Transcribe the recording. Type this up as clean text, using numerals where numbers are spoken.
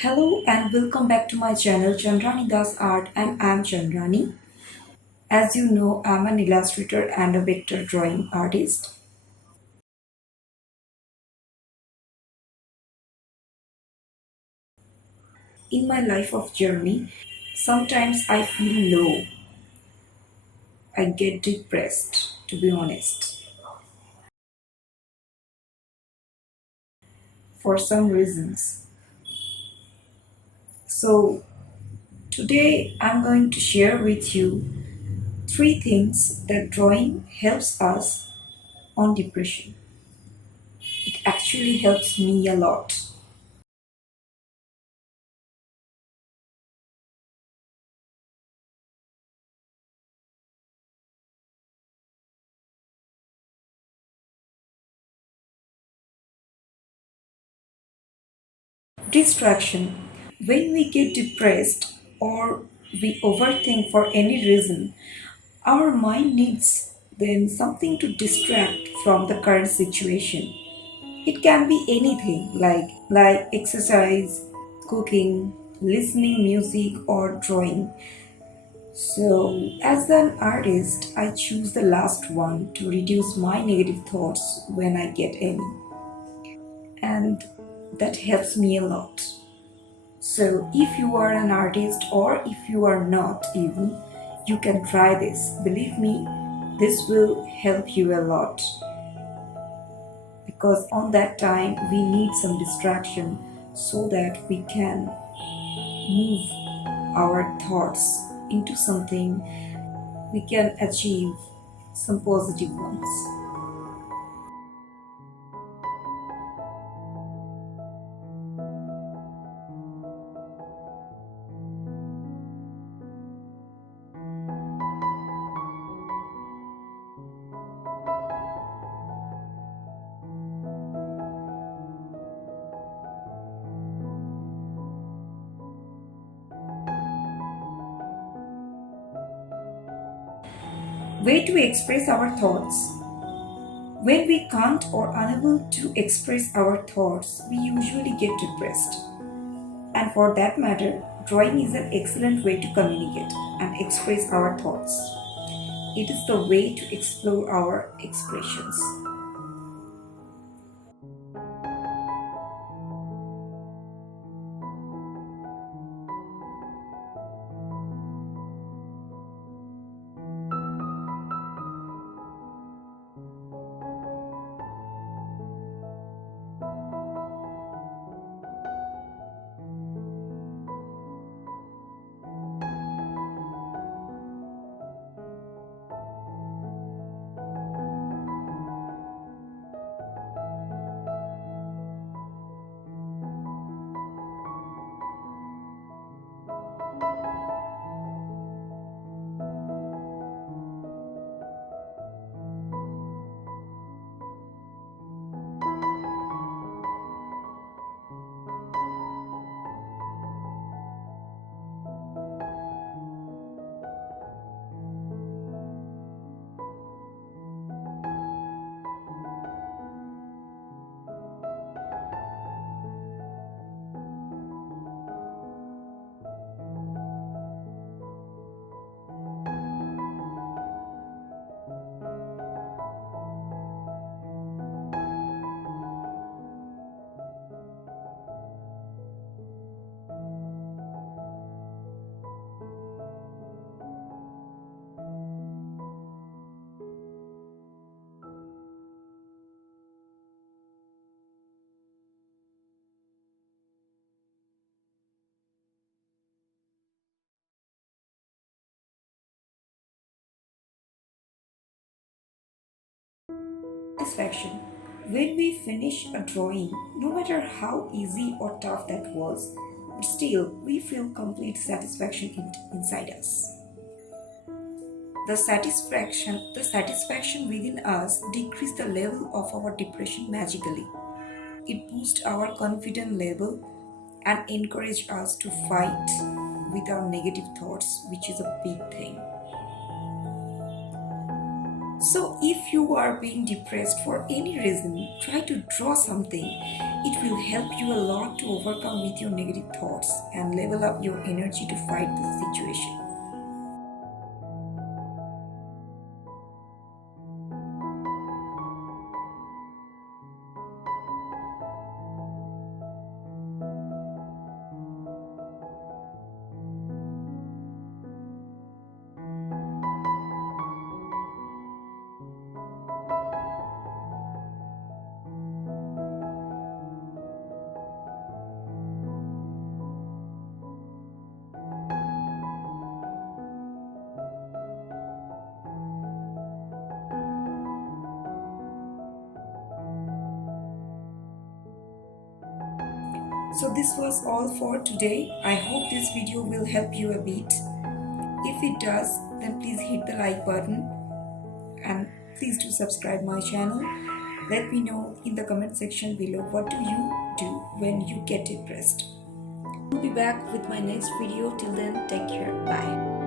Hello and welcome back to my channel Chandrani does art and I'm Chandrani. As you know, I'm an illustrator and a vector drawing artist. In my life of journey, sometimes I feel low. I get depressed, to be honest, for some reasons. So, today I'm going to share with you three things that drawing helps us on depression. It actually helps me a lot. Distraction. When we get depressed or we overthink for any reason, our mind needs then something to distract from the current situation. It can be anything like exercise, cooking, listening music or drawing. So, as an artist, I choose the last one to reduce my negative thoughts when I get any. And that helps me a lot. So, if you are an artist or if you are not, even, you can try this. Believe me, this will help you a lot because on that time we need some distraction so that we can move our thoughts into something we can achieve some positive ones. Way to express our thoughts. When we can't or unable to express our thoughts, we usually get depressed. And for that matter, drawing is an excellent way to communicate and express our thoughts. It is the way to explore our expressions. Satisfaction. When we finish a drawing, no matter how easy or tough that was, but still we feel complete satisfaction inside us. The satisfaction within us decrease the level of our depression magically. It boosts our confidence level and encourage us to fight with our negative thoughts, which is a big thing. So, if you are being depressed for any reason, try to draw something. It will help you a lot to overcome with your negative thoughts and level up your energy to fight the situation. So this was all for today. I hope this video will help you a bit. If it does, then please hit the like button and please do subscribe my channel. Let me know in the comment section below what do you do when you get depressed. I'll be back with my next video. Till then, take care. Bye.